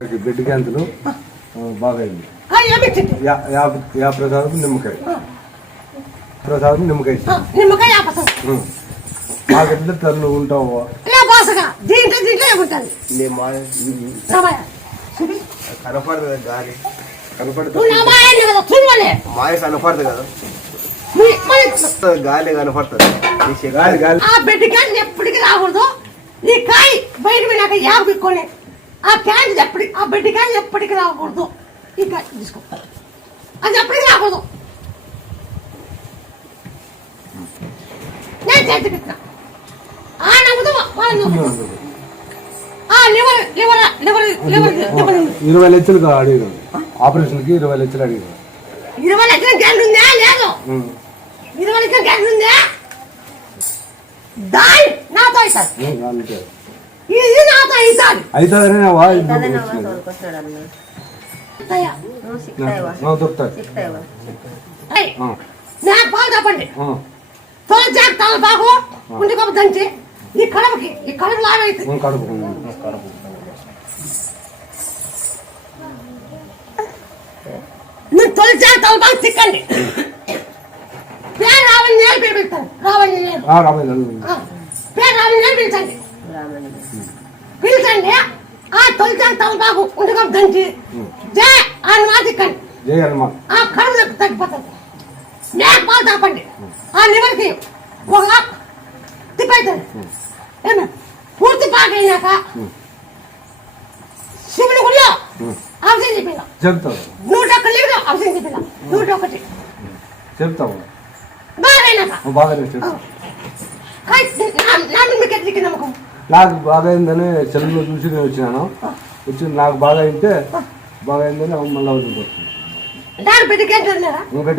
Blood cancer బాగా అయింది యాభై యాభై శాతం నిమ్మకాయ. యాభై శాతం నిమ్మకాయ. నిమ్మకాయ ఆపసం ఉం. మాకు ఎట్లా తల్లు ఉంటావు? నీ కనపడదు గాలి. నా చూడలే మాయ కనపడదు కదా. గాలి కనపడుతుంది. నీ గాలి. గాలి ఎప్పటికీ రాకూడదు. ఈ కాయ బయట యాగ పిక్కొని ఆ క్యాన్ ఎప్పటి ఆ బిడ్డ క్యాన్ ఎప్పటికీ రాకూడదు. ఈ కాయ తీసుకో. అది ఎప్పటికీ రాకూడదు. నేను చేతి పెట్టిన. ఆ నవ్వుతూ వాళ్ళు liver liver liver liver liver. ఇరవై లక్షలు అడిగారు. ఆపరేషన్కి ఇరవై లక్షలు అడిగారు. ఇరవై లక్షల క్యాన్ ఉందా? లేదు. ఇరవై లక్షల క్యాన్ ఉందా? దాని నాతో అంతే ఇది నాతో అవుతుంది అవుతుందనే వా ఇప్పుడు అదనవా వచ్చినది. తోలుకొస్తాడన్న అత్తయ్య, నువ్వు సిక్తావా ఆ, దొరుకుతాయి. సిక్తావా ఏయ్, ఆ, నాకు పాలు తప్పండి ఆ, తొలి జాగ్రత్తలు బాగు ఉండి గొప్ప దంచి. ఈ కడుపుకి ఈ కడుపు లాగైతే. కడుపు. ఉం. మీరు తొలి బాగా తిక్కండి. పేరు రావని నేలు పిలిపిస్తాను రావని నేలు ఆ, రాబోయే నెలలో. ఆ, పేరు రావని నేలు పిలిచండి రామని పిలిచండి ఆ తొలి జాగ్రత్తలు బాగు ఉండి గొప్ప దంచి జే అని మాట తిక్కండి జై హనుమాన్ ఆ కడుపు నొప్పి తగ్గిపోతుంది మేక పాలు తాపండి ఆ లివర్కి ఒక తిప్పైతుంది ఏమే పూర్తి పాకైనాక శివుని గుడిలో అవసరం చెప్పిన చెప్తావు నూట ఒక్క లివర్ అవసరం చెప్పిన నూట ఒకటి చెప్తావు బాగైనాక ఆ, బాగానే చెప్తావు కానీ నా- నా మీద మీకు ఎట్లా నమ్మకం నాకు బాగా అయిందని సెలవులో చూసి నేను వచ్చినాను. వచ్చి నాకు బాగా అయితే బాగా అయిందని మళ్ళీ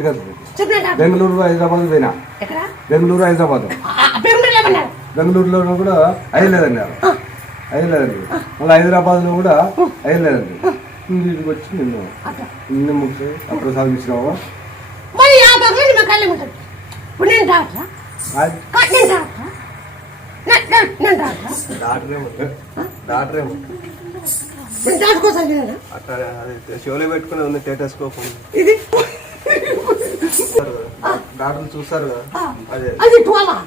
కదా చెప్పిన బెంగళూరు హైదరాబాద్ పోయినా. బెంగళూరు హైదరాబాద్. బెంగళూరులో కూడా అయ్యలేదన్నారు అయ్యలేదండి. మళ్ళీ హైదరాబాద్లో కూడా అయ్యలేదండి. ఇంటికి వచ్చి నిన్ను నిన్న ముక్కి అప్పుడు సాధించినావా? ఇప్పుడు నేను షోలో డాక్టర్ డాక్టర్ పెట్టుకుని ఉంది టేటస్కోప్ ఇది డాక్టర్ చూస్తారు కదా ఆ, అదే అది టోలా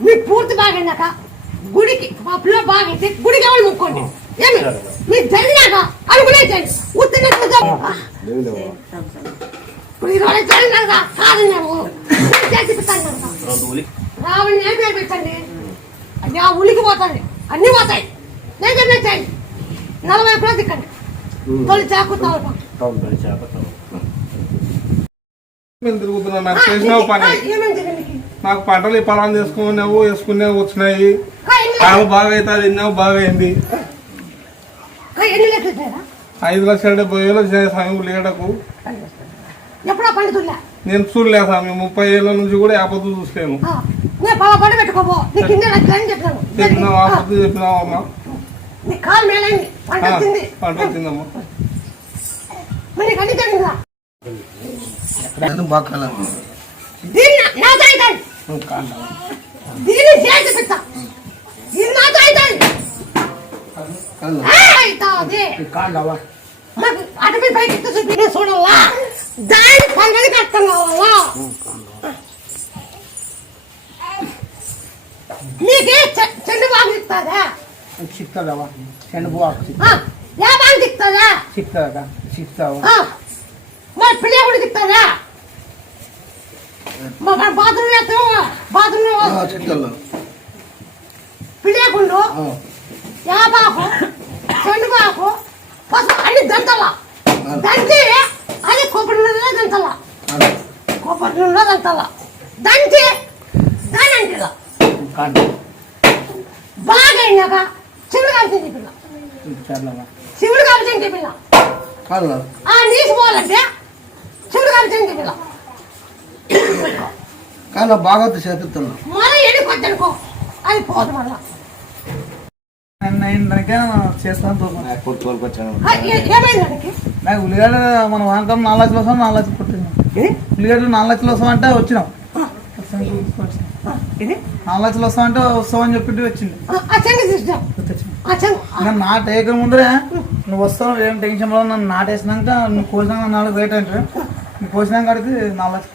మీకు పూర్తి బాగైనాక గుడికి మా పిల్ల బాగైతే గుడికి ఎవరు ముక్కోండి ఏమి మీకు జరిగినాక అడుగులే చేయండి ఉత్తిన రావణి నేను పేరు పెట్టండి? అది ఆ ఉలికి పోతుంది. అన్ని పోతాయి. నేను చేయండి నలభై తిక్కండి. తొలి తిరుగుతున్నా నాకు చేసినావు పని. నాకు? పంటలు పొలం చేసుకున్నావు వేసుకునేవి వచ్చినాయి. పాలు బాగా అవుతుంది తిన్నావు బాగా అయింది? ఐదు లక్షల డెబ్బై వేలు వచ్చినాయి స్వామి ఉల్లిగడ్డకు ఎప్పుడో పండుతున్నా నేను చూడలే స్వామి ముప్పై ఏళ్ళ నుంచి కూడా ఆపత్తు పలా పడి పెట్టుకోబో నీ కింద చెప్పినావు. ఆపత్తు చెప్పినావు అమ్మా నీ కాలు మేలైంది. పంట వచ్చింది. పంట వచ్చిందమ్మా. మరి నీకు అన్ని జరిగిందా బాగా దీన్ని నా- నాతో అవుతాయి దీన్ని చేసి పెట్టా ఇది నాతో అవుతాయి అవుతాది మాకు అటవీ పైకి ఎత్తి చూపి నేను చూడాలా దాని పది మందికి అర్థం కావాలా నీకే చె- చెండు బాగు ఇస్తుందా సిక్తావా చెండు పువ్వు ఆ, ఏ బాగు ఇస్తుందా సిక్తావా సిక్తావా ఆ, మరి పిల్ల కూడా తిప్పుతారా మా బాత్రూమ్ చేస్తాం బాత్రూమ్ చిక్కల్లో పిల్లేకుండు యాపాకు చెండుపాకు పసుపు అన్ని దంతల. దంచి అది కొబ్బరి నూనెలో దంతల. కొబ్బరి నూనెలో దంతల. దంచి దాని అంటే బాగా అయినాక శివుడు కాబట్టి పిల్ల శివుడు కాబట్టి పిల్ల ఆ నీసు పోవాలంటే శివుడు కాబట్టి పిల్ల కానీ బాగా చేపిస్తున్నా మళ్ళీ ఎడికొద్దనుకో అది పోదు మళ్ళా నేను చేస్తాను తోపు ఎప్పుడు తోలుకొచ్చాను ఆ, ఏ- ఏమైంది దానికి నాకు ఉల్లిగడ్డ మన వానకం నాలుగు లక్షలు వస్తాం నాలుగు లక్షలు పుట్టింది ఉల్లిగడ్డలు నాలుగు లక్షలు వస్తాం అంటే వచ్చినాం. నాలుగు లక్షలు వస్తామంటే వస్తామని చెప్పింటే వచ్చింది. నన్ను నాటేయక ముందరే నువ్వు వస్తావు ఏం టెన్షన్ నన్ను నాటేసినాక నువ్వు కోసినాక నాలుగు రేట్ అంటే నువ్వు కోసినాక అడిగి నాలుగు లక్షలు.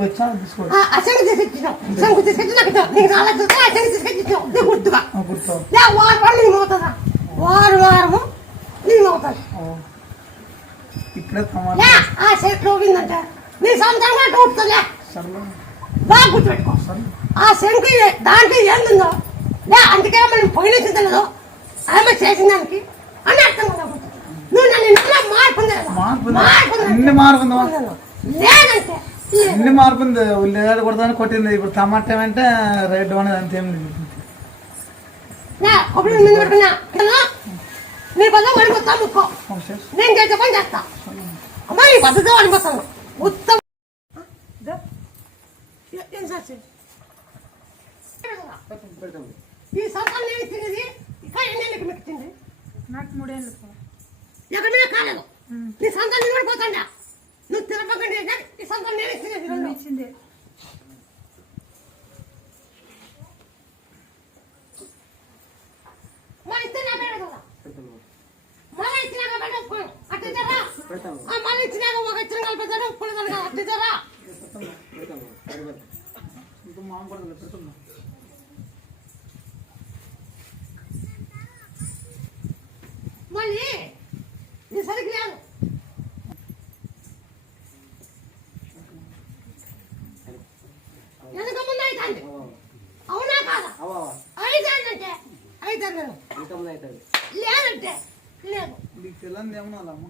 వచ్చా తీసుకోండి ఆ, ఆ చెంగు తీసుకొచ్చినాం చెంగు తీసుకొచ్చి నాకు. నీకు రాలేదు ఆ చెంగు తీసుకొచ్చినాం నీకు గుర్తుగా గుర్తు లే వారం వారం నీకు అవుతుందా వారం వారము నీకు అవుతుంది ఆ చెట్టు పోయిందంటే నీ సొంతంగా సర్లే బాగా గుర్తుపెట్టుకో ఆ శంకు దాంట్లో ఏందో లే అందుకే మనం పోయిన తెలియదు ఆమె చేసిన దానికి అని అర్థం కదా నువ్వు నన్ను మార్పు. మార్పు. మార్పు? లేదంటే ఎన్ని మార్పు ఉంది ఉల్లిగడ్డ కొడతాను కొట్టింది. ఇప్పుడు టమాటా అంటే రేట్ అనేది అంతేం లేదు నీ పదం పడిపోతా ముక్కో. నేను చేసే పని చేస్తా. అమ్మా నీ పద్ధతి పడిపోతాను ఉత్తమ. ఈ సంవత్సరం నేను ఇచ్చింది ఇంకా ఎన్నేళ్ళకి మీకు ఇచ్చింది నాకు మూడేళ్ళు ఎక్కడ మీద కాలేదు. నీ సంతానం నేను పడిపోతాండా నువ్వు తిరగకండి ఈ సంతానం నేను ఇచ్చింది రెండు ఇచ్చింది మరి ఇస్తే నా పేరు కదా మళ్ళీ ఇచ్చినాక బయట ఒప్పుకోను అట్టిద్దరా మళ్ళీ ఇచ్చినాక ఒక ఇచ్చిన కలిపిస్తాడు ఒప్పుకుంటాను కదా అట్టిద్దరా ఇంకా మామ కొడతలే, పెడుతున్నా. మళ్ళీ నీ సరికి లేదు ఎందుకు ముందు అవుతుంది అవునా కాదా ఐదంటే ఐదంటే లేదంటే లేదు తెలియదు ఏమన్నా అమ్మ.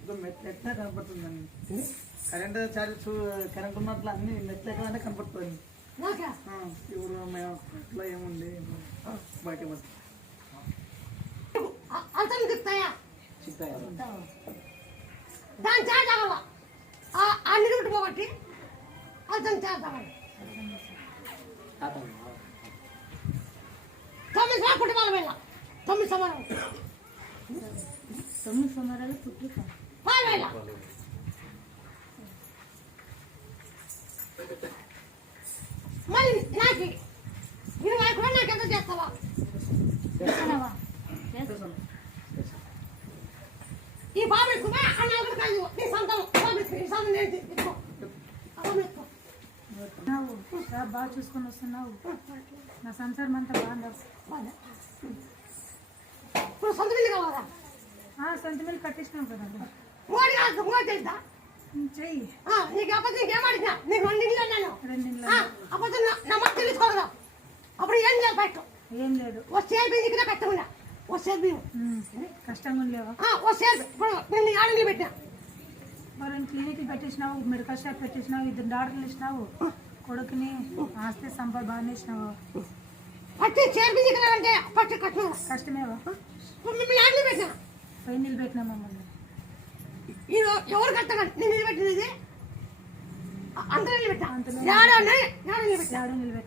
ఇదో మెట్లు ఎట్లా కనపడుతుంది కరెంట్ చార్జ్ చూ కరెంట్ ఉన్నట్లు అన్ని మెట్లు ఎక్కడ అంటే కనపడుతుంది నాకా? ఆ, ఇప్పుడు మేము ఎట్లా ఏముంది? బయట దాని చేత అవ్వాల? ఆ నిరుడు పోగొట్టి అర్థం చేత అవ్వాలి. తొమ్మిది కుటుంబాల వేళ తొమ్మిది సమానం. తొమ్మిది సంవత్సరాలు పుట్టుక పాల వేళ మళ్ళీ నాకు ఇరవై కూడా నాకు ఎంత చేస్తావా చేస్తున్నావా ఈ బాబు ఎక్కువ నలుగురు కాదు నీ సొంతం బాబు సొంతం ఎక్కువ చాలా బాగా చూసుకొని వస్తున్నావు నా సంసారం అంతా బాగా సొంత మీద కదా. మోడీ కాదు మోడీ చేద్దా? ఉమ్, చెయ్యి. ఆ, నీకు అబద్ధం నీకు రెండు ఇల్లు అన్నాను. రెండింట్లో ఆ, అబద్ధం నా- నా మాట తెలుసుకోగలదు అప్పుడు ఏం లేదు బయట. ఏం లేదు. ఓ ఓ కష్టంగా ఓ ఇప్పుడు నేను ఆడలు పెట్టినా. మరి క్లినిక్ పెట్టించినావు మెడికల్ షాప్ పెట్టించినావు ఇద్దరు డాక్టర్లు ఇచ్చినావు కొడుకుని ఆస్తి సంపద బాగానే ఇచ్చినావు? అంటే కష్టమేవా? పెట్టినా. పై నిలబెట్టినా మమ్మల్ని. ఇది ఎవరు కట్టగా నేను నిలబెట్టినది అంత నిలబెట్టినా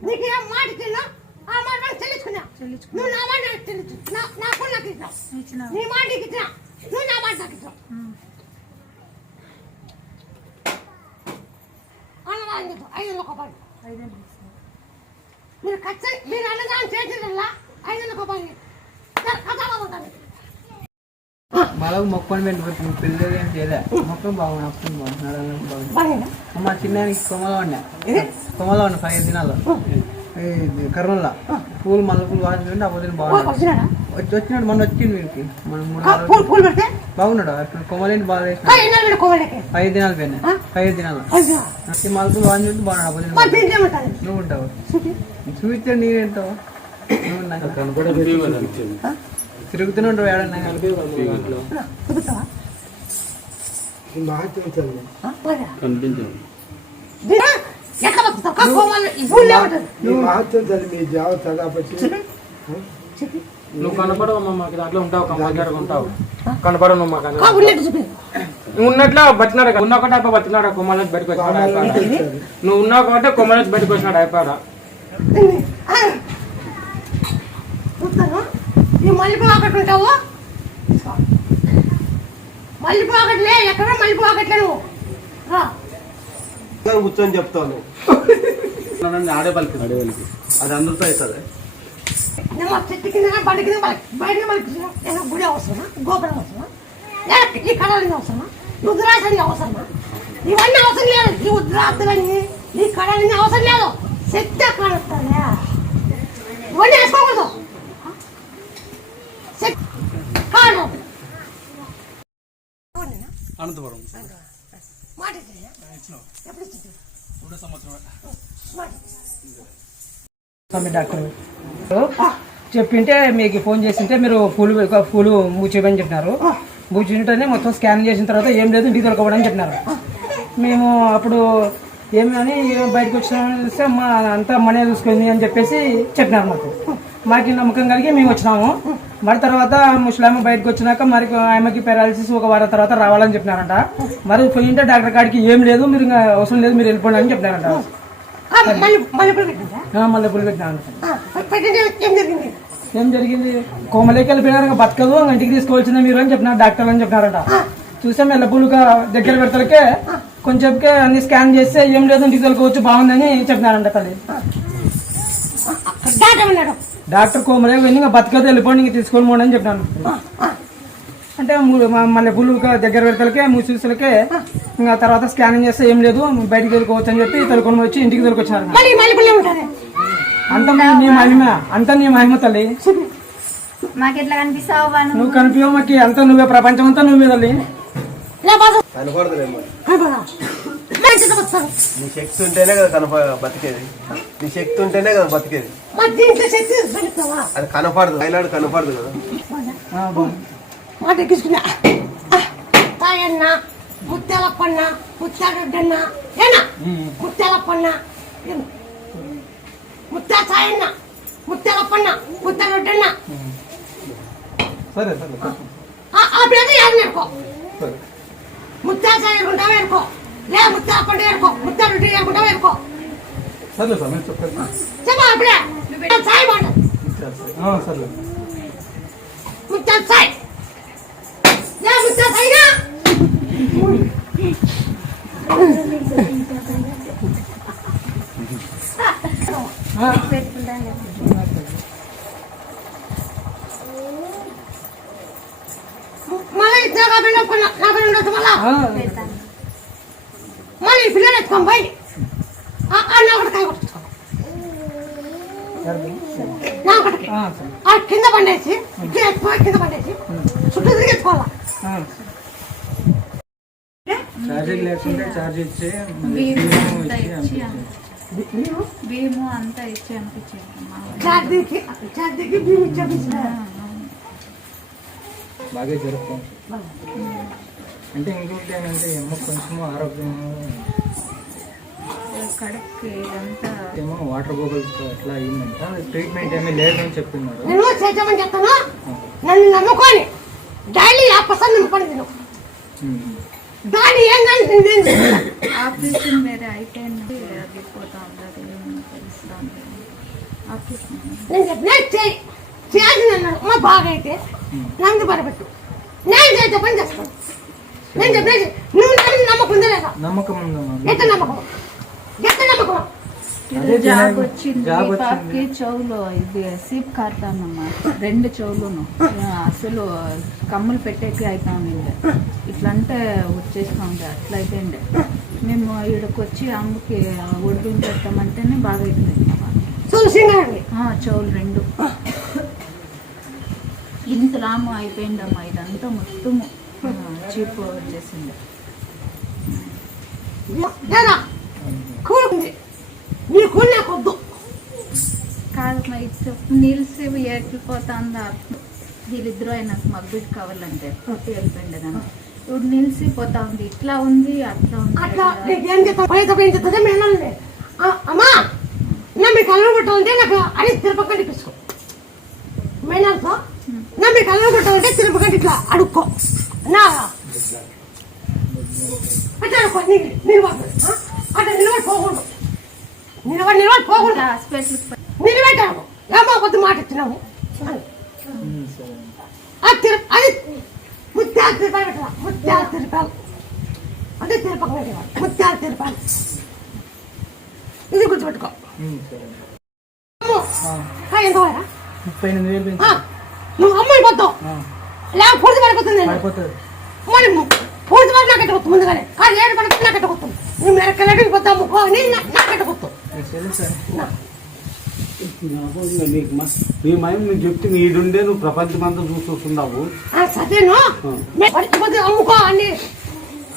నీకు ఏం మాట ఇచ్చినా ఆ మాట నాకు చెల్లించుకున్నా. చెల్లించుకున్నా. నువ్వు నా మాట నాకు చెల్లించు. నా ఫోన్ నాకు ఇచ్చినావు ఇచ్చినావు నీ మాట నీకు ఇచ్చినా. నువ్వు నా మాట నాకు ఇచ్చావు. ఉమ్. అన్నదానం చేస్తావు ఐదు వందల రూపాయలు. మీరు ఖచ్చితంగా మీరు అన్నదానం చేసేదల్లా ఐదు వందల రూపాయలు కథ ఉంటుంది బాగా మొక్కని పెట్టుకుంటుంది పెళ్ళి ఏం చేయలే. మొక్కం బాగుంది అప్పుడు బాగుందా అమ్మ చిన్నానికి కొమ్మలో ఉన్నా కొమ్మలో ఉన్నా పదిహేను దినాలు కర్రల్లో పూలు మల్లె పూలు వాడుతుంటే ఆ పొద్దున బాగున్నాడు. వచ్చినాడా? వచ్చి వచ్చినాడు మొన్న వచ్చింది వీడికి. మనం మూడు పూలు పూలు బాగున్నాడు? అప్పుడు కొమ్మలేంటి బాగా వేసిన పదిహేను దినాలు పోయినా పదిహేను దినాలు అయ్యో. ఈ మల్లెపూలు వాడుతుంటే బాగున్నాడు ఆ పొద్దున నువ్వు ఉంటావు? చూస్తే నీవేంటావు? నువ్వు నాకు తిరుగుతూనే ఉంటావు ఏడన్నా కుదురుతావా మార్చించండి ఆ, పోరా. దీనా, ఎట్లా బతుకుతావు కా కోవాలి ఈ పూలు ఏమంటుంది ఈ మార్చించండి మీ జావ తగాపచ్చి. చెప్పి. నువ్వు కనపడవు మాకు దాంట్లో ఉంటావు కంపల్సరీ ఉంటావు. కనపడవు నువ్వు మాకు ఉన్నట్లా బతినాడు ఉన్న ఒకటి అయిపోయి బతినాడు కొమ్మలోకి బయటకు వచ్చినాడు అయిపోయాడు? నువ్వు ఉన్న ఒకటే కొమ్మలోకి బయటకు వచ్చినాడు అయిపోయాడు. చూస్తాను ఉంటావు తీసుకో. మల్లెపూ ఆకట్లే ఎక్కడ మల్లెపూ ఆకట్లే నువ్వు? కూర్చొని చెప్తాను. ఆడే పలికి అది అందరితో అవుతుంది. నేను మా చెట్టు కింద బండి కింద బయట మలకి గుడి అవసరమా? గోపురం అవసరమా? ఈ కళలు అవసరమా? ఈ ఉద్రాసని అవసరమా? ఇవన్నీ అవసరం లేదు. ఈ ఉద్రాసని ఈ కళలని అవసరం లేదు. శక్తి ఎక్కడ వస్తుంది ఇవన్నీ వేసుకోకూడదు. అనంతపురం. మాట? ఎప్పుడు డాక్టర్. చెప్పింటే మీకు ఫోన్ చేసింటే మీరు పూలు ఒక పూలు మూచేయమని చెప్పినారు. మూచింటేనే మొత్తం స్కాన్ చేసిన తర్వాత ఏం లేదు ఇంటికి దొరకబడని చెప్పినారు. మేము అప్పుడు ఏమి అని బయటకు వచ్చినామని చూస్తే మా అంతా మనీ చూసుకుంది అని చెప్పేసి చెప్పినారు మాకు. మాకు నమ్మకం కలిగి మేము వచ్చినాము. మరి తర్వాత ముసలామె బయటకు వచ్చినాక మరి ఆమెకి పెరాలసిస్ ఒక వారం తర్వాత రావాలని చెప్పినారంట. మరి పోయింటే డాక్టర్ కాడికి ఏం లేదు మీరు ఇంకా అవసరం లేదు మీరు వెళ్ళిపోండి అని చెప్పినారంట. ఆ, మళ్ళీ మళ్ళీ ఎప్పుడు పెట్టిందా? ఆ, మళ్ళీ పూలు పెట్టినారంట ఆ, పెట్టింది ఏం జరిగింది? కోమలేకి వెళ్ళిపోయినారు బతకదు ఇంటికి తీసుకోవాల్సిందే మీరు అని చెప్పినారు డాక్టర్ అని చెప్పినారట. చూస్తే మెల్లపూలుగా దగ్గర పెడతాకే కొంచెంకే అన్ని స్కాన్ చేస్తే ఏం లేదు ఇంటికి తొలగవచ్చు బాగుందని చెప్పినారంట తల్లి. డాక్టర్ కోమలే వెళ్ళి ఇంకా బతకదు వెళ్ళిపోండి ఇంక తీసుకొని పోండి అని చెప్పినాను అంటే మళ్ళీ పులుగా దగ్గర పెడతలకే మూసీసులకే ఇంకా తర్వాత స్కానింగ్ చేస్తే ఏం లేదు బయటికి తొలుకోవచ్చు అని చెప్పి తొలుకొని వచ్చి ఇంటికి ఉంటుంది అంత నీ మహిమ అంత నీ మహిమ తల్లి. నువ్వు? కనిపించవు మాకి అంతా నువ్వే ప్రపంచం అంతా నువ్వే తల్లి. నీ శక్తి ఉంటేనే కదా కనప బతికేది. నీ శక్తి ఉంటేనే కదా బతికేది. అది కనపడదు. మైలాడు కనపడదు కదా. మాట ఎక్కించుకున్నా. తాయన్న ముత్యాలప్పన్న ముత్యాలడ్డన్న ఏనా? ముత్యాలప్పన్న? ముత్యా తాయన్న ముత్యాలప్పన్న ముత్యాలడ్డన్న. సరే సరే. ఆ ఆ పేరు యాద నేర్కో సరే. ముత్యా సాయి ఎరుకుంటావా ఎరుకో లే ముత్యాలప్పండి ఎరుకో ముత్యాలడ్డి ఎరుకుంటావా ఎరుకో సర్లే సార్ మీరు చెప్పండి చెప్పా అప్పుడే సాయి బాండ ఆ, సర్లే ముత్యాల సాయి లే ముత్యా సాయినా మళ్ళీ ఇట్లా కాబట్టి నా పేరు ఉండొచ్చు మళ్ళా ఆ, మళ్ళీ ఈ పిల్లలు ఎత్తుకొని పోయి ఆ ఆ నా ఒకటి కాయ కొట్టుకో నా ఒకటికి ఆ, సరే. ఆ కింద పండేసి ఇక్కడ ఎత్తుకో కింద పండేసి చుట్టూ తిరిగి ఎత్తుకోవాలా ఆ. ఛార్జీలు లేకుంటే ఛార్జ్ ఇచ్చి భీము అంతా ఇచ్చి భీము అంతా ఇచ్చి అనిపించేది మా ఛార్జీకి ఛార్జీకి బియ్యం ఇచ్చేపించిన బాగా జరుపుతాం అంటే ఇంకొకటి ఏంటంటే ఏమో కొంచెం ఆరోగ్యం కడుపుకి ఇదంతా ఏమో వాటర్ బోబుల్స్ అట్లా అయిందంట. ట్రీట్మెంట్ ఏమీ లేదని చెప్తున్నారు నేను చేద్దామని చెప్తాను నన్ను నమ్ముకొని డైలీ ఆ నమ్ముకొని తిను. ఏం కానీ నేను చేయను. ఆపరేషన్ వేరే అయిపోయింది అది పోతా ఉంటుంది ఏమన్నా తెలుస్తా ఉంటుంది ఆపరేషన్ నేను చెప్పిన చేయి. చేయాల్సింది అన్నాడు మా బాగా అయితే. నన్ను పరబెట్టు నేను చేసే పని చేస్తాను. నేను చెప్పిన నువ్వు నన్ను నమ్మకం ఉందా లేదా? నమ్మకం ఉందమ్మా ఎంత నమ్మకం? ఎంత నమ్మకం? అదే జాబ్ తినేది. వచ్చింది. జాబ్ పాపకి వచ్చింది. చెవులో ఇది సీప్ కారుతానమ్మా రెండు చెవులును. అసలు కమ్ములు పెట్టేకి అవుతా ఉంది ఇట్లా అంటే వచ్చేస్తా ఉంది అట్లా అయిపోయింది మేము ఈడకి వచ్చి అమ్మకి ఒడిబియ్యం పెట్టామంటేనే బాగా అయిపోయింది చెవులు రెండు. ఇంత లాము అయిపోయిందమ్మా. ఇదంతా మొత్తము. చీప్ వచ్చేసింది. లేదా కూడుకుంది నీ కూడి నాకు వద్దు. కాదమ్మా ఇది నిలిసి ఎట్లిపోతుందా వీళ్ళిద్దరూ అయినాక మాకు బిడ్డ కావాలంటే వెళ్ళిపోయింది కానీ ఇప్పుడు నిలిసిపోతా ఉంది ఇట్లా ఉంది అట్లా ఉంది అట్లా అమ్మా నా మీకు అల్లం పెట్టాలంటే నాకు అని తిరుపకండి తీసుకో మేనల్తో నా మీకు అల్లం పెట్టాలంటే తిరుపకండి ఇట్లా అడుక్కో. నీ నిలబడి నిలబడి పోకూడదు నిలబెట్టాము ఏమో కొద్ది మాట ఇచ్చినాము. అది అది ముత్యాలు తిరుపాలు ముత్యాలు తిరుపాలు అదే తిరుపతి ముత్యాలు తిరుపాలు ఇది గుర్తుపెట్టుకో ఎంత నువ్వు అమ్మాయి పోతావు లేక పూర్తి పడిపోతుంది. పడిపోతుంది మరి పూర్తి పడి నాకు ఎట్టకొత్తు ముందుగానే. కాదు ఏడు పడిపోతే నాకు ఎట్టకొత్తు నువ్వు మెరకెళ్ళడానికి పోతావు అమ్ముకో అని నా- నాకు ఎట్టకొత్తు మీకు తెలుసు సార్. నీకు మ- నీ మయం నువ్వు చెప్తే నీడుండే నువ్వు చూస్తున్నావు సరేను. మే- పడిపోతే అమ్ముకో అని.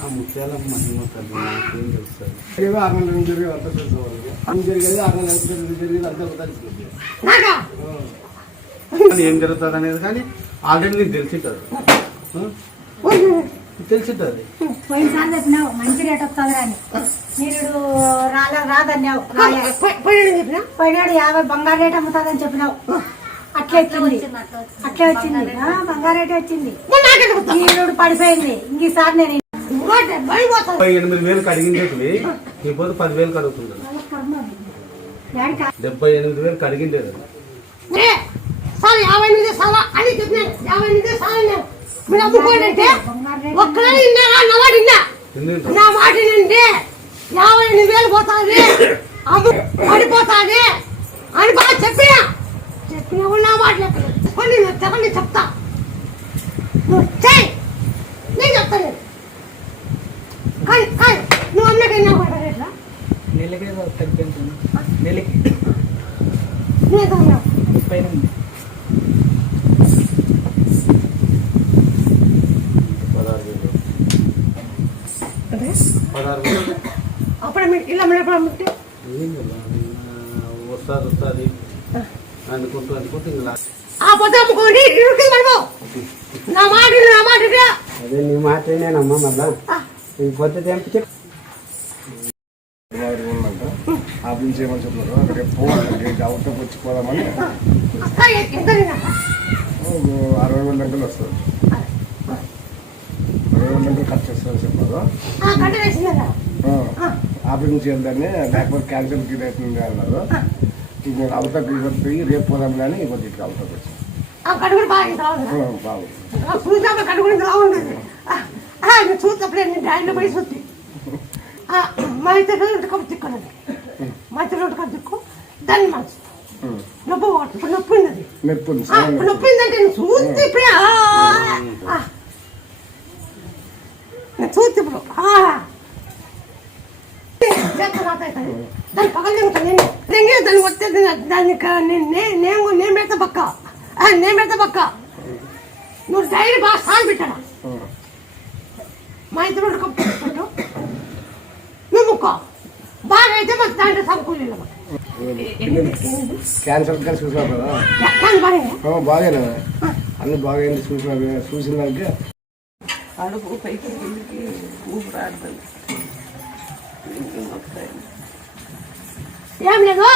ఆ తెలుస్తుంది ఆరు నెలల జరిగేది అంతా తెలుసు జరిగేది? ఆరు నెలల జరిగేది అంతా తెలుసు ఏం జరుగుతుంది అనేది కానీ ఆల్రెడీ నీకు తెలిసింటుంది. తెలిసింటుంది. పోయినసారి చెప్పినావు మంచి రేట్ వస్తుంది అని. మీరు రాలే రాదన్నావు పోయినాడు యాభై బంగారు రేట్ అమ్ముతుందని చెప్పినావు. అట్లే వచ్చింది. అట్లే వచ్చింది. ఆ, బంగారు రేట్ వచ్చింది. మరి నాకు ఎట్టకొత్తు ఈరుడు పడిపోయింది. ఇంక ఈసారి నేను ఎనిమిది వేలకు అడిగిండేటివి నీ పోతే పదివేలకు అడుగుతున్నాను డెబ్బై ఎనిమిది వేలకు అడిగిండేది సార్ యాభై ఎనిమిది సాలా? అని చెప్పినాను యాభై ఎనిమిది మీరు అమ్ముకోనంటే ఒక్కడే విన్నారా నా మాట విన్నా నా మాట వినండి యాభై ఎనిమిది వేలు పోతాది. అమ్ము పడిపోతాది. అని బాగా చెప్పినా. చెప్పినా నా మాట చెప్పలేదు. కొన్ని చెప్పండి చెప్తా. నువ్వు చెయ్యి నేను చెప్తాను. కానీ కానీ నువ్వు అమ్మకి నా మాట రేట్లా? నెలకే నువ్వు ఎంత ముప్పై ఎనిమిది పదహారు వేలు పదహారు వేలు అప్పుడే ఇలా ఎప్పుడు అమ్ముతే? ఏం కదా వస్తుంది వస్తుంది అనుకుంటూ అనుకుంటూ ఇంకా ఆ పొద్దు అమ్ముకోండి. ఇరుకి మనము నా మాట నా మాట. అదే నీ మాట నేనమ్మా మళ్ళా. ఈ పొద్దు తెంపి చేయమని చెప్పారు పోవాలి అవుట్లోకి వచ్చి పోదామని అరవై వేల గంటలు వస్తుంది గంటలు ఖర్చు చేస్తారని చెప్పారు ఆ, గంట వేసిందన్న ఆ, ఆఫీస్ నుంచి వెళ్దాన్ని లేకపోతే క్యాన్సిల్కి అవుతుంది అన్నారు. ఇంక నేను ఇవ్వదు పోయి రేపు పోదాం కానీ ఇవ్వదు ఇట్లా అవతలకి వచ్చి ఆ గంట కూడా బాగా ఇంత రావుందా? ఆ, బాగుంది చూసినప్పుడు గంట నేను డాడీలో పోయి చూస్తే మా ఇద్దరు రోజు కప్పు తిక్కనది మా ఇద్దరు కప్పు తిక్కు దాన్ని ఉం. నొప్పి నొప్పి ఉన్నది. నొప్పి నొప్పి ఉందంటే చూస్తే చూస్తే ఇప్పుడు. దాన్ని పగలు తింటాను నేను దాన్ని వచ్చేది దాన్ని నేను నేను పెడతా పక్క. నేను పెడతా పక్క. నువ్వు డైరీ బాగా సాగు పెట్టాడా? మా ఇద్దరు కప్పు నువ్వు ముక్కో. బాగా అయితే మాకు దాంట్లో సమకూలీలు క్యాన్సర్ కానీ చూసినా బాగా అన్ని బాగా చూసిన చూసిన దానికి అడుగు పైకి కిందికి ఊపిరాడదు ఏం లేదు?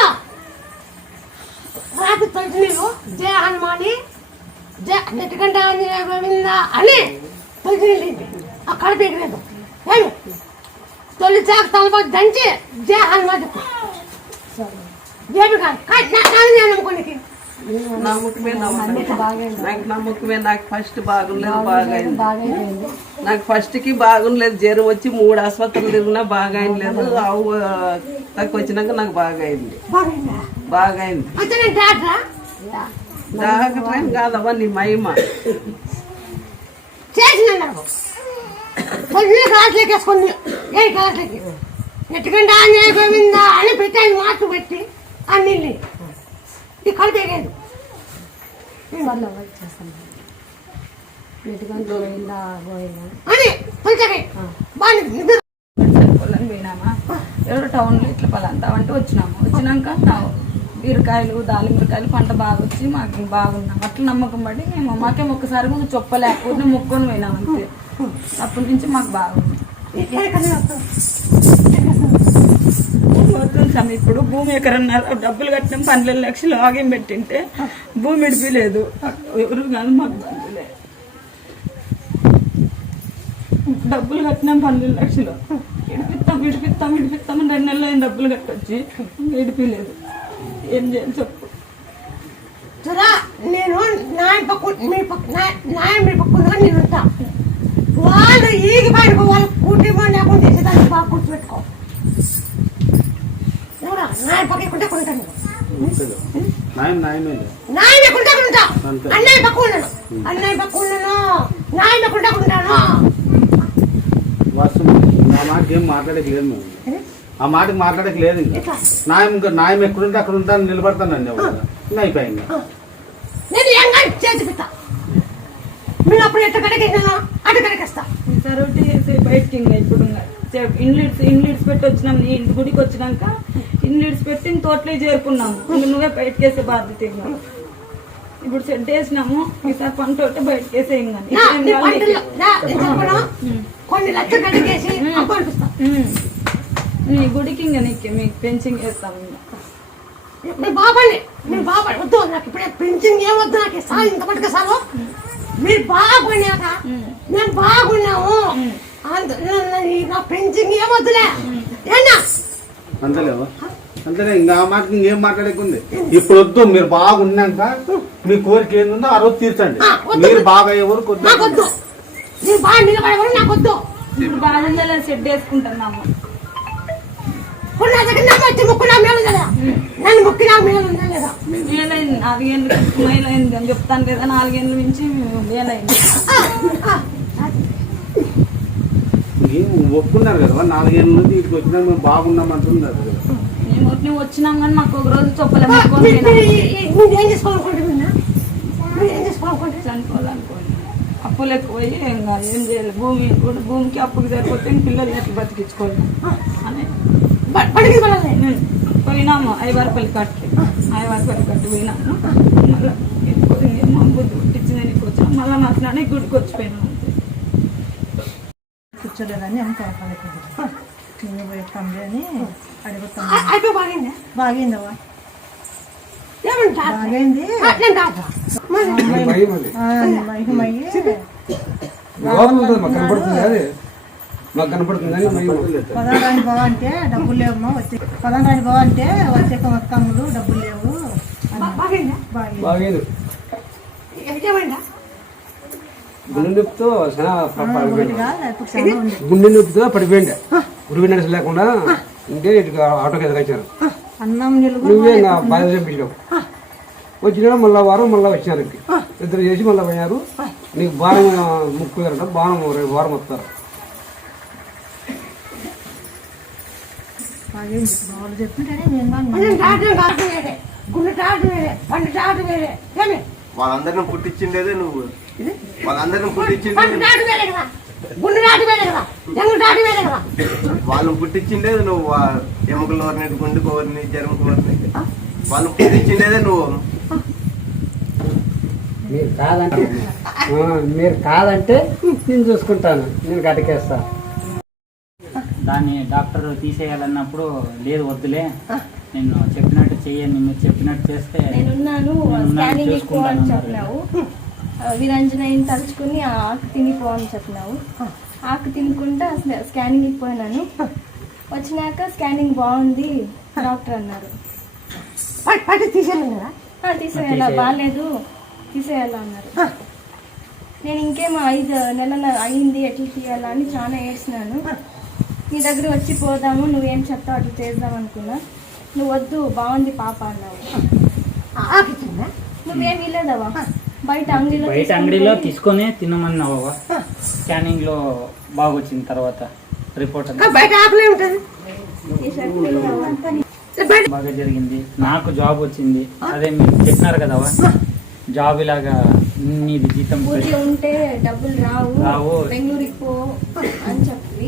రాత్రి తొలిచి నీవు జయ హనుమాని జయ నెట్టుకంట అని తొలిచి నీళ్ళు ఇంటి ఆ కడుపు ఎగలేదు ఏమి తొలిచాక తలప దంచి జయ హనుమాన్ చెప్పు. ఏమి కాదు? కాదు, నేను నమ్ముకోనికి నా ముఖమే నాకు నా ముఖమే నాకు ఫస్ట్ బాగుండలేదు బాగైంది. నాకు ఫస్ట్కి బాగుండలేదు. జ్వరం వచ్చి మూడు ఆసుపత్రులు తిరిగినా బాగా లేదు ఆవు తక్కువ వచ్చినాక నాకు బాగా అయింది బాగా అయింది అయితే నేను నీ మహిమ. చేసిన నాకు కొన్ని క్లాస్లోకి ఏ క్లాస్లోకి నెట్టుకంట ఆంజనేయ గోవింద పెట్టి ఈ అని బాగా పొలం పోయినామా? ఎవరు టౌన్లో ఇట్లా పలాంతా అంటే వచ్చినాము. వచ్చినాక బీరకాయలు దాలింబరకాయలు పంట బాగా వచ్చి మాకు బాగున్నాం. అట్లా నమ్మకం పడి మేము మాకేం ఒక్కసారి కూడా చెప్పలేకపోతే మొక్కొని పోయినాం అంతే. అప్పటి నుంచి మాకు బాగుంది. వస్తుంది ఇప్పుడు భూమి ఎకరన్నర డబ్బులు కట్టినాం పన్నెండు లక్షలు ఆగేం పెట్టింటే భూమి ఇడిపిలేదు ఎవరు కానీ మాకు బంధులే డబ్బులు కట్టినాం పన్నెండు లక్షలు. ఇడిపిస్తాం ఇడిపిస్తాం ఇడిపిస్తాం రెండు నెలలు అయిన డబ్బులు కట్టొచ్చి. ఇడిపిలేదు ఏం చేయాలి చెప్పు. చూరా నేను నాయన పక్క మీ పక్క నా- మీ పక్కన నేను ఉంటా. వాళ్ళు ఈగి పడుకో వాళ్ళు కుటుంబం లేకుండా చేసేదాన్ని బాగా గుర్తుపెట్టుకో ఎవరా నాయన పక్క కుంటే కొంటాను నాయన నాయమే నాయన కుంటే కొంటా. అన్నయ్య పక్క ఉన్నాను అన్నయ్య పక్క ఉన్నాను నాయన కుంటే కొంటాను వర్షం ఆ మాటకి ఏం మాట్లాడక లేదు మేము ఆ మాటకి మాట్లాడక లేదు ఇంకా నాయం ఇంకా నాయం ఎక్కడుంటే అక్కడ ఉంటాను నిలబడతానండి ఇంకా అయిపోయింది. నేను ఏం కానీ చేసి పెట్టా మీరు అప్పుడు ఎట్ట కడకేసాను అటు కడకేస్తా బయటకి ఇంకా ఇప్పుడు ఇండ్లిడ్స్ ఇండ్లిడ్స్ పెట్టి వచ్చినాం ఇంటి గుడికి వచ్చినాక ఇండ్లిడ్స్ పెట్టి తోటలో చేరుకున్నాము నువ్వే బయటకు వేసే బాధ్యత ఇప్పుడు సెట్ వేసినాము ఈసారి పంట ఒకటి బయటకు వేసే ఇంకా. నా, గుడికి ఇంకా నీకు మీకు పెన్షన్ వేస్తాము ఇంకా. మీ బాబాని మీ బాబా వద్దు నాకు ఇప్పుడే పెన్షన్ ఏం వద్దు నాకు సార్ ఇంత మటుకు సార్. మీరు బాగున్నాక మేము బాగున్నాము. నా- అంతలేవా అంతలే ఇంకా ఆ మాటకి ఇంకేం మాట్లాడకుంది? ఇప్పుడు వద్దు మీరు బాగున్నాక మీ కోరిక ఏందో ఆ రోజు తీర్చండి. మీరు బాగా అయ్యే వరకు వద్దు. మీరు బాగా నాకు వద్దు ఇప్పుడు బాగుందా సెట్ నాలుగేళ్ళు మేలైంది అని చెప్తాను కదా నాలుగేళ్ళ నుంచి మేలైంది ఏం ఒప్పుకున్నారు కదా నాలుగేళ్ళ నుంచి ఇక్కడికి వచ్చినా మేము బాగున్నాం అంటున్నారు కదా. మేము నువ్వు వచ్చినాం కానీ మాకు ఒక రోజు చొప్పలే ఏం చేసుకోవాలనుకుంటున్నా ఏం చనిపోవాలనుకోండి. అప్పులు ఏం కాదు ఏం చేయాలి? భూమి భూమికి అప్పుకి సరిపోతే పిల్లలు ఎట్లా బతికించుకోవాలి? అని. పోయినాము ఐవారపల్లి కట్టుకి ఐవారపల్లి కట్టు పోయినాము. మళ్ళీ ఏమో బుద్ధి పుట్టించింది నీకు వచ్చాం మళ్ళీ మాట్లాడి గుడికి వచ్చిపోయినాము. కూర్చోలేదని అంత నేను పోయి అని అడుగుతాను అయిపోయి బాగిందా? మహిమయ్యి మాకు కనపడుతుంది పదం రాని బావ అంటే డబ్బులు లేవమ్మా వచ్చే పదం రాని బావ అంటే వచ్చే మొత్తములు డబ్బులు లేవు అని బాగిందా? బాగా బాగేదు. ఏమైందా? గుండె నొప్పితో చాలా పడిపోయింది గుండె నొప్పితో పడిపోయింది ఉరివి నడిచి లేకుండా ఇంకే ఇటు ఆటోకి నిలుగు నువ్వే నా బాధ్యత పిల్లవు వచ్చినా మళ్ళా వారం మళ్ళీ వచ్చినారు ఇంటికి. ఇద్దరు చేసి మళ్ళీ పోయినారు. నీకు బాణం ముక్కు ఎరట బాణం రేపు వారం వస్తారు. వాళ్ళందరిని పుట్టించిండేదే నువ్వు. వాళ్ళందరిని పుట్టించిండే వాళ్ళని పుట్టించిండేది నువ్వు ఎముకల వారిని గుండె కోరిని జరమ కోరిని. వాళ్ళని పుట్టించిండేదే నువ్వు. మీరు కాదంటే ఆ, మీరు కాదంటే నేను చూసుకుంటాను. నేను గడికేస్తా దాన్ని డాక్టర్ తీసేయాలన్నప్పుడు లేదు వద్దులే. నేను చెప్పినట్టు చెయ్యండి మీరు చెప్పినట్టు చేస్తే ఎక్కువ చూసుకుంటాను విరంజనని తలుచుకుని ఆ ఆకు తినిపో అని చెప్పినావు ఆకు తినుకుంటా అసలు స్కానింగ్ పోయినాను. వచ్చినాక స్కానింగ్ బాగుంది డాక్టర్ అన్నారు. పట్టి తీసేయాలి కదా "ఆ, తీసేయాలా బాగాలేదు తీసేయాలా అన్నారు. నేను ఇంకేమో ఐదు నెలల అయింది ఎట్లా తీయాలా అని చాలా ఏడ్చినాను. నీ దగ్గర వచ్చి పోదాము నువ్వేం చెప్తావు అట్లా చేద్దాం అనుకున్నా. నువ్వు వద్దు బాగుంది పాప అన్నావు. నువ్వేం ఇల్లేదవా బయట అంగడిలో బయట అంగడిలో తీసుకొని తినమన్నావు స్కానింగ్లో బాగా వచ్చిన తర్వాత రిపోర్ట్ అంతా. బయట ఆకులే ఉంటుంది. బయట బాగా జరిగింది. నాకు జాబ్ వచ్చింది. అదే మీరు చెప్పినారు కదా జాబ్ ఇలాగా నీది జీతం ఊర్లో ఉంటే డబ్బులు రావు. రావు. బెంగళూరుకి పో అని చెప్పి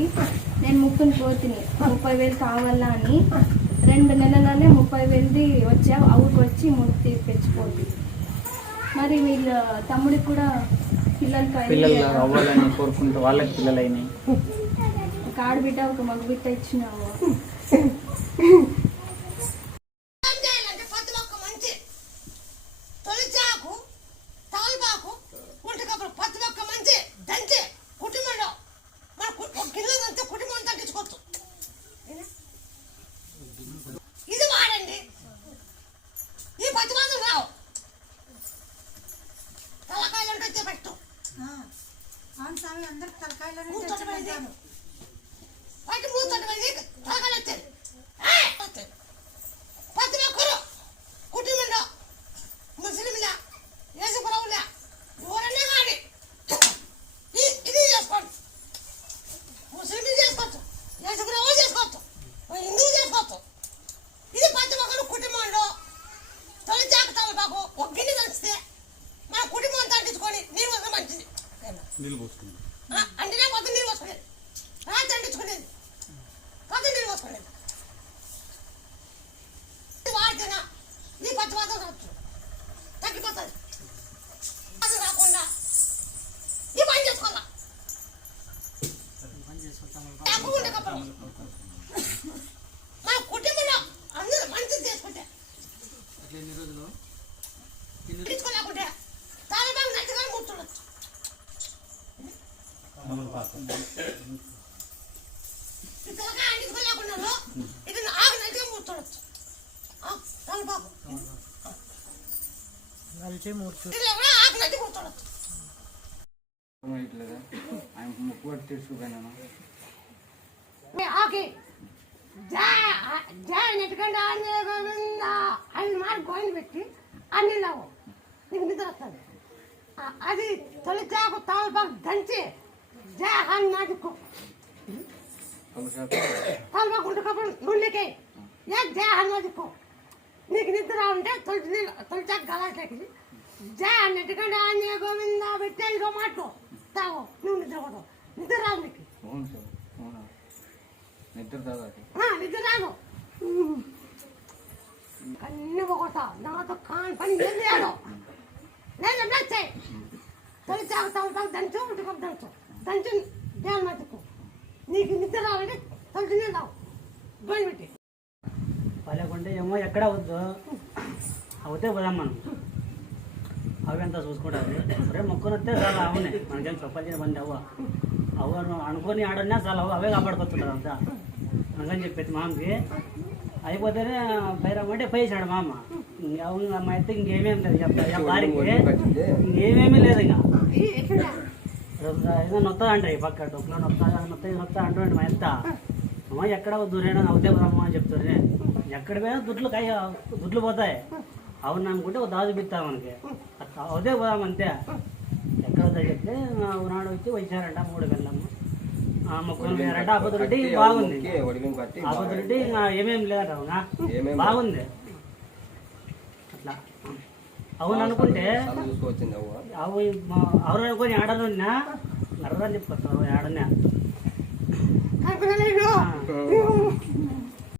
నేను ముక్కుని పోతిని. ముప్పై వేలు కావాలా అని. రెండు నెలలోనే ముప్పై వేలది వచ్చా ఊరికి వచ్చి ముక్కు తీర్పించిపోతుంది మరి వీళ్ళ తమ్ముడికి కూడా పిల్లలు. అవ్వాలని కోరుకుంటూ వాళ్ళకి పిల్లలు అయినాయి ఒక ఆడబిడ్డ ఒక మగ బిడ్డ ఇచ్చినావు ఏం చేయాలంటే ప్రతి ఒక్క మంచి తొలిచాకు తాల్బాకు ఒంటికప్పుడు ప్రతి ఒక్క మంచి దంచి కుటుంబంలో మన కు- ఒక కిలో దంతే కుటుంబం తగ్గించుకోవచ్చు ఇది వాడండి ఈ పచ్చి మాత్రం రావు తలకాయలు అంటే పెట్టు అవును స్వామి అందరికి తలకాయలు మూతోటి పోయింది బయట మూతోటి పోయింది తలకాయలు వచ్చేది ఏయ్! వచ్చేది. ఒక గిన్నె దంచితే మా కుటుంబం అంతా అంటించుకొని నీరు వస్తే మంచిది నీళ్ళు పోసుకున్నాను. అంటే నేను పొద్దున్న నీళ్ళు పోసుకునేది రాత్రి అంటించుకునేది పొద్దున్న నీళ్ళు పోసుకునేది ఇది వాడితేనా ఈ పచ్చి వాతం రావచ్చు తగ్గిపోతుంది అది రాకుండా ఈ పని చేసుకోవాలా తప్పకుండా కప్పలు మా కుటుంబంలో అందరూ మంచిది చేసుకుంటే తీసుకోలేకుంటే తాలిబాన్ నచ్చిగా కూర్చోవచ్చు పిల్లగా అంటించుకోలేకున్నాను ఇది ఆగు నచ్చిగా కూర్చోవచ్చు తాలిబాబు కలిసి మూర్చు ఇది కూడా ఆకు నచ్చి కూర్చోవచ్చు ఇట్లేదా ఆయన ముక్కు పట్టి తీసుకుపోయినాను ఆకి జయ నెట్టుకంటే ఆంజనేయ గోవింద ఐదు మార్లు గోవింద పెట్టి అన్ని లేవు. నీకు నిద్ర వస్తుంది. అది తొలి చాకు తాళపాకు దంచి జయ హాని నాటుకో తాళపాకు ఉంటుకప్పుడు నుండికి ఏ జయ హాని నాటుకో నీకు నిద్ర ఉంటే తొలి నీళ్ళు తొలి చాకు గలాట్లకి జయ నెట్టుకంటే ఆంజనేయ గోవింద పెట్టి ఐదో మాటలు తాగు నువ్వు నిద్ర కొడవు నిద్ర రావు నీకు. నిద్ర రాదు. అన్ని ఒకట నాతో కాని పని ఏం చేయడు నేను నచ్చాయి తొలి చాకు తలపాకు దంచు ఉటుకం దంచు. దంచు దేని మధ్యకు నీకు నిద్ర రావాలంటే తొలి నీళ్ళు రావు పెట్టి. పలేకుంటే ఏమో ఎక్కడ అవద్దు. అవుతే పోదాం మనం. అవి అంతా చూసుకుంటారు. రే మొక్కలు వస్తే చాలా అవునే. మనకేం చెప్పాల్సిన పని అవ్వ అవ్వ అనుకోని అనుకొని ఆడన్నా చాలా అవ్వ అవే కాపాడుకొస్తుంటారు అంతా. అందుకని చెప్పేది మామకి. అయిపోతేనే పైరమ్మంటే పోయేసాడు మామ. ఇంకా అవును మా అయితే ఇంకేమేం లేదు. చెప్ప భార్యకి ఇంకేమేమీ లేదు ఇంకా. ఏదో నొత్తా అంటారు ఈ పక్క డొక్కులో నొత్తా నొత్తా నొత్తా అంటుండే మా ఎంత అమ్మ ఎక్కడ దూరేనా అవుతే పోదామా అని చెప్తారు ఎక్కడ పోయినా దుడ్లు కాయ దుడ్లు పోతాయి. అవును అనుకుంటే ఒక దాజు బిత్తా మనకి. అవుతే పోదాం అంతే. ఎక్కడ వద్దా చెప్తే నాడు వచ్చి వచ్చారంట మూడు గంటలమ్మ ఆపద రెడ్డి బాగుంది. ఇంకా ఏమేం లేదంట అవునా? బాగుంది. అట్లా. అవును అనుకుంటే అవు ఎవరు అనుకొని ఆడనున్నా నర్రని చెప్పుకొస్తావు ఆడనే